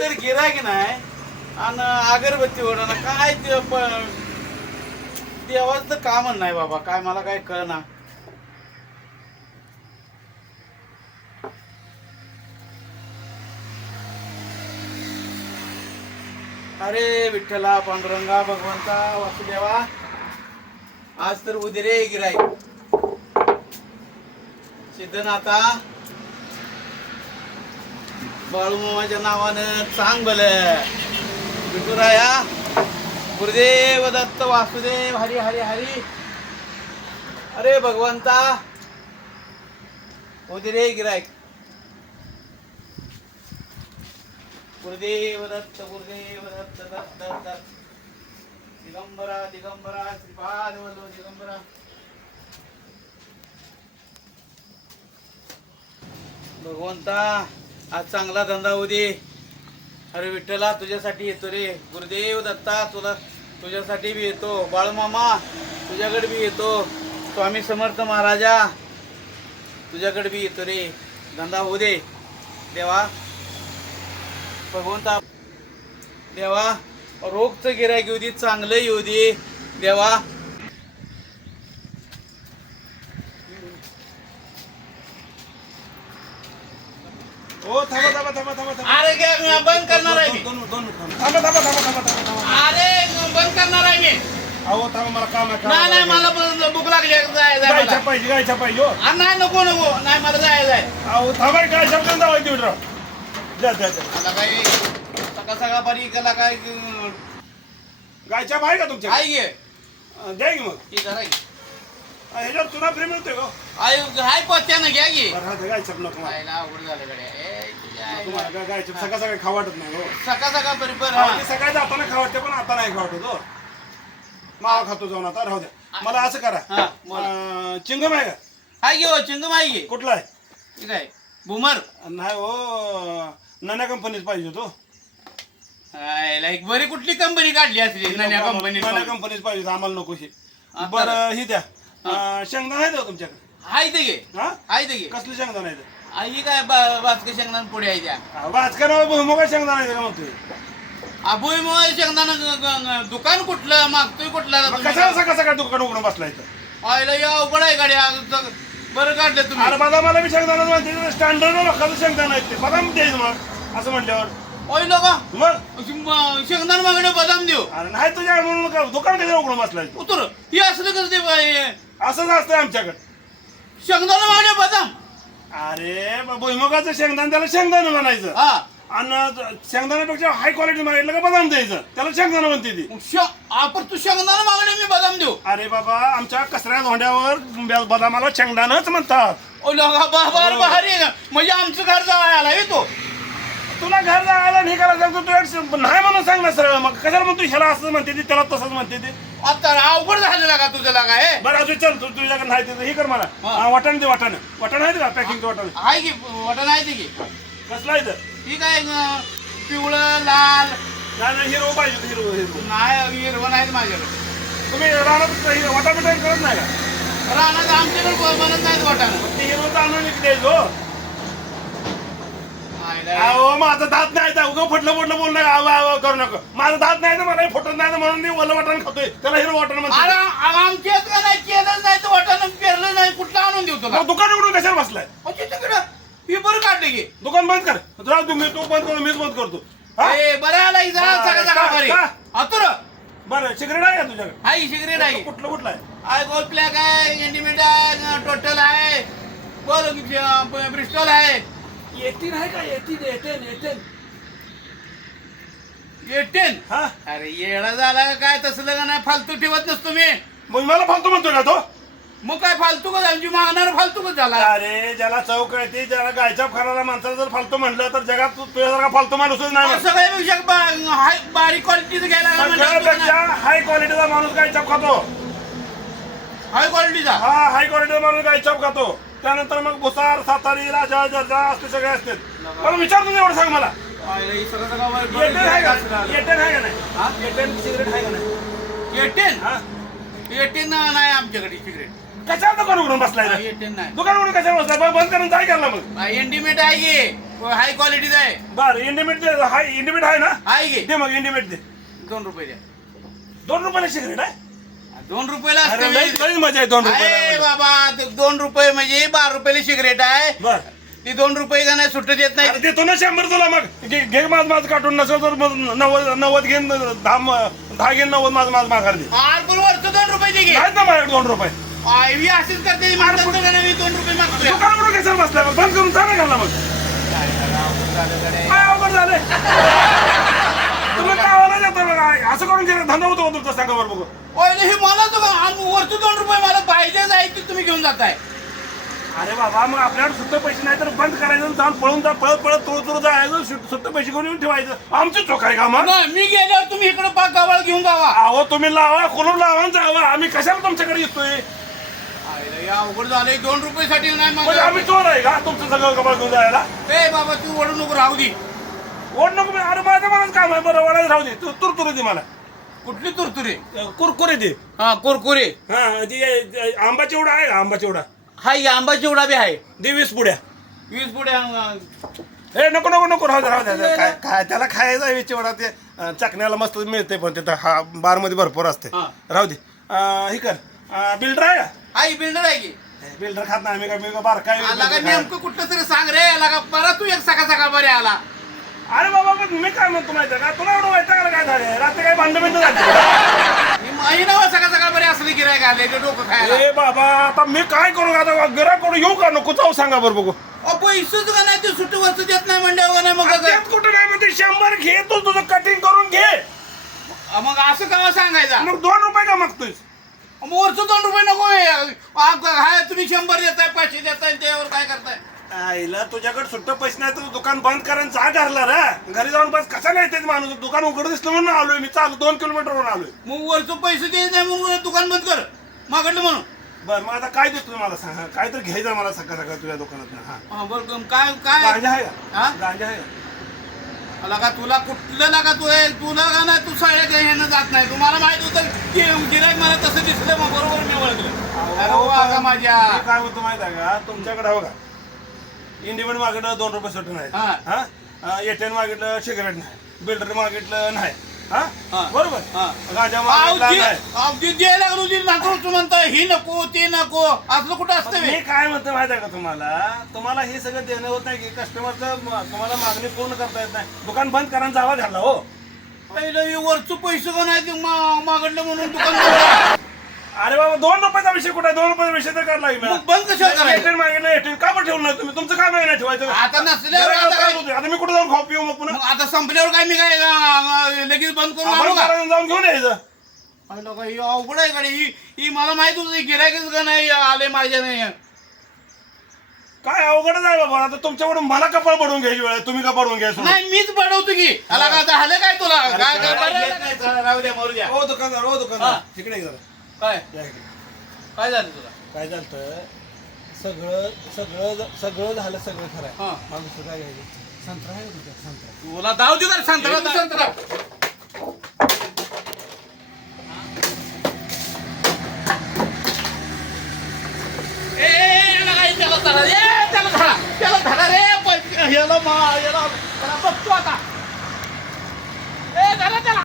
तर गिरायक नाही? आणि अगरबत्ती ओढणं काय ते प- देवाचं काम नाही बाबा काय मला काय कळना. अरे विठ्ठला पांडुरंगा भगवंता वासुदेवा आज तर उदिरे गिराई सिद्धनाथा बाळूमामाच्या नावानं चांग भल विठुराया गुरुदेव दत्त वासुदेव हरी हरी हरी. अरे भगवंता. उदिरे गिरायक गुरुदेव दत्त गुरुदेव दत्त दत्त दत्त. दिगंबरा दिगंबरा श्रीपाद वल्लो दिगंबरा. भगवंता. आज चांगला धंदा होऊ दे. अरे विठ्ठला तुझ्यासाठी येतो रे. गुरुदेव दत्ता तुला तुझ्यासाठी बी येतो. बाळमामा तुझ्याकडे बी येतो. स्वामी समर्थ महाराजा तुझ्याकडे बी येतो रे. धंदा होऊ दे. देवा भगवंता देवा रोगचं गिरायक येऊ दे चांगलं येऊ दे. देवा हो थांबा थांबा थांबा थांबा थांबा. अरे बंद करणार आहे मी दोन दोन मिनिट थांबा थांबा थांबा थांबा थांबा थांबा अरे बंद करणार आहे मी। अहो थांबा मला काम आहे काम नाही नाही आहे. मला ब- भूक लागली आहे, गायच्या मला. पाहिजे गायच्या पाहिजे हो. नाही नको नको. नाही मला आहे अहो थांबा काय शब्द जावायची विड्राव द्या द्या द्या आता काही सकाळ सकाळ परी केला काय गायच्या आहे का तुमच्या? आहे घे द्या की मग. ही जरा घे. ह्याच्यावर चुना फ्री मिळते का? हाय पोत्यानं घ्या घे बरं गायच्या नको. मला. खायला अवघड झालं गड्या. ए, तुझ्या आईला. तुम्हाला काय गायच्या सकाळ सकाळी खाऊ वाटत नाही हो. सकाळ सकाळ परी पर अहो, ते सकाळी जाताना खाऊ वाटते पण आता नाही खाऊ वाटत हो. मावा खातो जाऊन आता राहू द्या मला असं करा. हा, बोला. अं, चिंगम आहे का? हाय घे हो चिंगम आहे घे कुठला आहे? बुमर नाही हो. नन्या कंपनीच पाहिजे तो हायला, एक बरी कुठली कंपनी काढली असली नन्या कंपनी नन्या कंपनीच पाहिजे आम्हाला नको ही. आता. बरं ही द्या. अं, शेंगदाणा आहे का तुमच्याकडे? हाय ते घे. हा? हाय ते घे. कसले शेंगदाणा आहे ते? आई काय बाचके शेंगदाणा पुढे आहे त्या. भाजकर भुईमुगा शेंगदाणा आहे का म्हणतोय? अभुई मग शेंगदाणा ग- ग- ग- दुकान कुठलं? मागतोय कुठला? मग कशाला सकाळ सकाळ दुकान उघडून बसला इथं? आयला या अवघड आहे गाड्या. ज- बरं काढलं तुम्ही. अरे बघा मला बी शेंगदाणा म्हणते स्टँडर्ड लोकांचं शेंगदाणा आहे ते. बदाम द्यायचं मग असं म्हटल्यावर ओय लोका मग? शेंगदाणा मागणे बदाम देऊ. अरे नाही तुझ्या म्हणून का? दुकान कशाला उघडून बसलाय उतर. हे असलं कसं ते बाई? असंच असतंय आमच्याकडे. शेंगदाणा मागणे बदाम अरे ब- भुईमुगाचं शेंगदाणा त्याला शेंगदाणा म्हणायचं. हा. आणि शेंगदाण्यापेक्षा हाय क्वालिटी मागितलं का बदाम द्यायचं? त्याला शेंगदाणा म्हणते ती. श- आपण तू शेंगदाणा मागणे मी बदाम देऊ. अरे बाबा आमच्या कचऱ्या धोंड्यावर ब- बदामाला शेंगदाणच म्हणतात. ओ लोका भारी आहे का? म्हणजे आमचं घर जवळ आला येतो तुला घर जायला नाही सांगतो तू नाही म्हणून सांग ना सरळ. मग कशाला म्हणतो ह्याला असं म्हणते ती त्याला तसंच म्हणते ती? आता अवघड झालेला का तुझं लागा हे? बरं अजून चल तू तुझ्याकडे नाही ते हे कर मला. हा. वाटाणे दे वाटाणे. वाटाणे आहेत का? पॅकिंगचं वाटाणे. आहे की वटण आहे ते की? कसला आहे तर? ठीक आहे अं, पिवळं लाल. नाही नाही हिरो पाहिजे हिरो हिरो नाही हिरवं नाही माझ्याकडे. तुम्ही राहणार टाईम करत नाही का? राहणार आमच्याकडे बनत नाहीत वाटाणं. ते हिरो आणून एक द्यायचो. अहो माझं दात नाही तर उगं फटलं फटलं बोल नका आव आव करू नका. माझं दात नाही तर मला फुटत नाही तर म्हणून मी ओलं वाटण खातोय. त्याला हिरो वाटण अरे म्हणतो आ- आमच्या इथं का नाही केलं नाही तर वाटाणं पेरलं नाही. कुठलं आणून देऊ तुला? दुकान उघडून कशाला बसलाय? अहो, तिकडं बरं काढले की. दुकान बंद कर. राहू तू मी तू बंद करू मीच बंद करतो. हा? ए, बरं आला जरा बरं, सगळं सगळं का- बरे. का? अतुर बरं सिगरेट आहे का तुझ्याकडे? हाय सिगरेट आहे. कुठलं कुठलं आहे? आहे गोल ब्लॅक आहे इंडिमेट आहे टोटल आहे. बोल ब्रिस्टॉल आहे. एटीन आहे का? एटीन एटीन एटीन एटेन हा. अरे येडा झाला का काय? तसलं का नाही फालतू ठेवत नसतो मी. मग मला फालतू म्हणतोय का तो? मग काय फालतू का आमची मागणार फालतू का झाला? अरे ज्याला चव कळते ज्याला गायच्या खाणारा माणसाला जर फालतू म्हणलं तर जगात तू- तुझ्यासारखा फालतू माणूसच नाही. सगळ्यापेक्षा बा- हाय- बारीक क्वालिटीचं घ्यायला लागला म्हणजे हाय क्वालिटीचा माणूस गाय चप खातो. हाय क्वालिटीचा हा हाय क्वालिटीचा माणूस गाय चप खातो. त्यानंतर मग भुसार सातारी राजा जर्जा असते सगळे असते मला विचार तुम्ही एवढं सांग मला. एटेन आहे का? एटेन आहे का नाही? एटेन सिगरेट आहे का नाही? एटेन हा? एटेन नाही आमच्याकडे सिगरेट. कशाला दुकान उघडून बसलाय? एटेन नाही दुकान उघडून कशाला बसलाय? बंद करून काय करला मग. इंडिमेट आहे की. हाय क्वालिटीचा आहे. बर इंडिमेट हाय इंडिमेट आहे ना? आहे की. दे मग इंडिमेट दे. दोन रुपये द्या. दोन रुपयाला सिगरेट आहे? दोन रुपयाला अरे असते लई लई मजा आहे दोन आहे रुपयाला बाबा ते दोन रुपये म्हणजे बारा रुपयाला सिगरेट आहे. बर. ती दोन रुपये का नाही सुट्ट देत अरे नाही देतो ना शंभर तुला मग. घे घे माझ माझ काढून नसेल तर मग नव्वद नव्वद घेईन दहा म- दहा घेईन नव्वद माझ माझ माघार दे. आर पण वरचं दोन रुपये दे आहेत ना माझ्याकडे दोन रुपये. आय मी असेच करते म्हणतात का नाही, मी दोन रुपये मागतोय. दुकान कुठं मग बंद करून चालू घाला मग. काय अवघड झाले तुम्ही बघा असं करून गेलं धंदा होतो तुमचा सांगा बरं बघू ओय, हे मला आणि वरचं दोन रुपये मला पाहिजेच आहे की तुम्ही घेऊन जाताय. अरे बाबा मग आपल्याकडे सुट्टे पैसे नाही तर बंद करायचं जाऊन पळून जा पळत पळत तुळू तुळू जायचं सुट्टे पैसे घेऊन येऊन ठेवायचं. आमची चोख आहे का मग? नाही, मी गेल्यावर तुम्ही इकडे पाक गावाला घेऊन जावा. अहो तुम्ही लावा कुलूप लावा आणि जावा. आम्ही कशाला तुमच्याकडे येतोय? आयला, या अवघड झालंय. दोन रुपये साठी नाही म्हणजे आम्ही चोर आहे का तुमचं सगळं कपाळ घेऊन जायला? ए बाबा तू ओढू नको राहू दे. ओढ नको मी- अरे माझं मलाच काम आहे. बरं वडायला राहू दे. तू तुरतुरू दे मला. कुठली तुरतुरे? कुरकुरे दे. हा कुरकुरे. हा ती अ, आंबा चिवडा आहे का? आंबा चिवडा. हाय आंबा चिवडा बी आहे. दे वीस पुड्या. वीस पुढे ए नको नको नको राहू दे राहू दे. काय काय त्याला खायचा आहे चिवडा. ते अ, चकण्याला मस्त मिळते पण तिथं हा बारमध्ये भरपूर असते. हा. राहू दे. अ, हे कर. बिल्डर आहे का? हाय बिल्डर आहे की. बिल्डर खात नाही मी का मी का बार काय आला का नेमकं कुठलं तरी सांग रे आला का? परत तू एक सकाळ सकाळ बरे आला. अरे बाबा पण मी काय म्हणतो माहिती का? तुला एवढं माहिती का काय झाले रात्री काय भांडण बिंड झाले? मी महिना सकाळ सकाळ बरे असले गिरायक आले ते डोकं खायला. ए बाबा आता मी काय करू आता? घराकडून येऊ का? नको जाऊ सांगा बरं बघू. अ, पैसेच का नाही? ते सुट्टी वस्तू देत नाही का नाही? मग त्यात कुठं काय म्हणते? शंभर घे तू तुझं कटिंग करून घे. मग असं का सांगायचा? मग दोन रुपये का मागतोय मग वरचं दोन रुपये नको तुम्ही शंभर देताय पाचशे देताय त्यावर काय करताय? आईला तुझ्याकडे सुट्ट पैसे नाही तर दुकान बंद करायला जा घरला रे. घरी जाऊन बस. कसा नाही तेच माणूस? दुकान उघड दिसलं म्हणून आलोय मी. चालू दोन किलोमीटरवरून आलोय. मग वरचं पैसे देत नाही म्हणून दुकान बंद कर. मागडलं म्हणून. बरं मग आता काय देतो मला सांग? काय तर घ्यायचं मला सकाळ सकाळ तुझ्या दुकानात हा. हा बरं काय काय? गांजा आहे. हा? का गांजा आहे. का तुला कुठलं लागा तू? हे तुला का नाही? तू सगळ्या घेणं जात नाही. तुम्हाला माहीत होतं की गिरायक मला तसं दिसलं मग बरोबर मी ओळखलं. अरे वा का माझ्या. काय म्हणतो माहीत आहे का? तुमच्याकडे हो का? इंडिपेंडंट मागितलं दोन रुपये सुट नाही. हा. हा? एटीएम मागितलं सिगरेट नाही. बिल्डर मागितलं नाही. हा? हा. बरोबर? हा. गांजा नाही. द्यायला लागलो तू म्हणता ही नको ती नको. असलं कुठं असतं मी बे? काय म्हणतो माहिती आहे का तुम्हाला? तुम्हाला हे सगळं देणं होत नाही की कस्टमरचं तुम्हाला मागणी पूर्ण करता येत नाही. दुकान बंद करा आणि जावा घाला हो. पहिलं हे वरचं पैसे का नाही ते मा- मागडलं म्हणून दुकान. अरे बाबा दोन रुपयाचा विषय कुठे दोन रुपयाचा विषय तर काढला मग बंद कशाला करायचं? एटीएम मागितलं एटीएम का पण ठेवलं नाही तुम्ही? तुमचं काम आहे नाही ठेवायचं? आता नसल्यावर आता काय? आता मी कुठे जाऊन खाऊ पिऊ मग पुन्हा? मग आता संपल्यावर काय मी काय अं, लगेच बंद करून आपण का? जाऊन घेऊन यायचं. ही अवघड आहे कडे ही ही मला माहीत होतं गिरायकच का नाही आले माझ्या नाही. काय अवघडच आहे बाबा. आता तुमच्याकडून मला कपाळ पडून घ्यायची वेळ आहे. तुम्ही का पडून घ्यायचं नाही मीच बडवतो की. आला का आता झालं काय तुला? काय काय बरं? राहू द्या मरू द्या. हो दुकानदार हो हा. दुकानदार तिकडे ये जरा. काय. काय झालं तुला? काय झालं सगळं सगळं सगळं झालं सगळं खरं. आहे हा. दुसरं काय घ्यायचं? संत्रा आहे का तुझ्यात संत्रा. तुला दाव दे तर संत्रा संत्रा. ए, याला काय त्याला धरा, ए, त्याला धरा, त्याला धरा रे, पण याला मा- याला- त्याला बघतो आता. ए, धरा त्याला.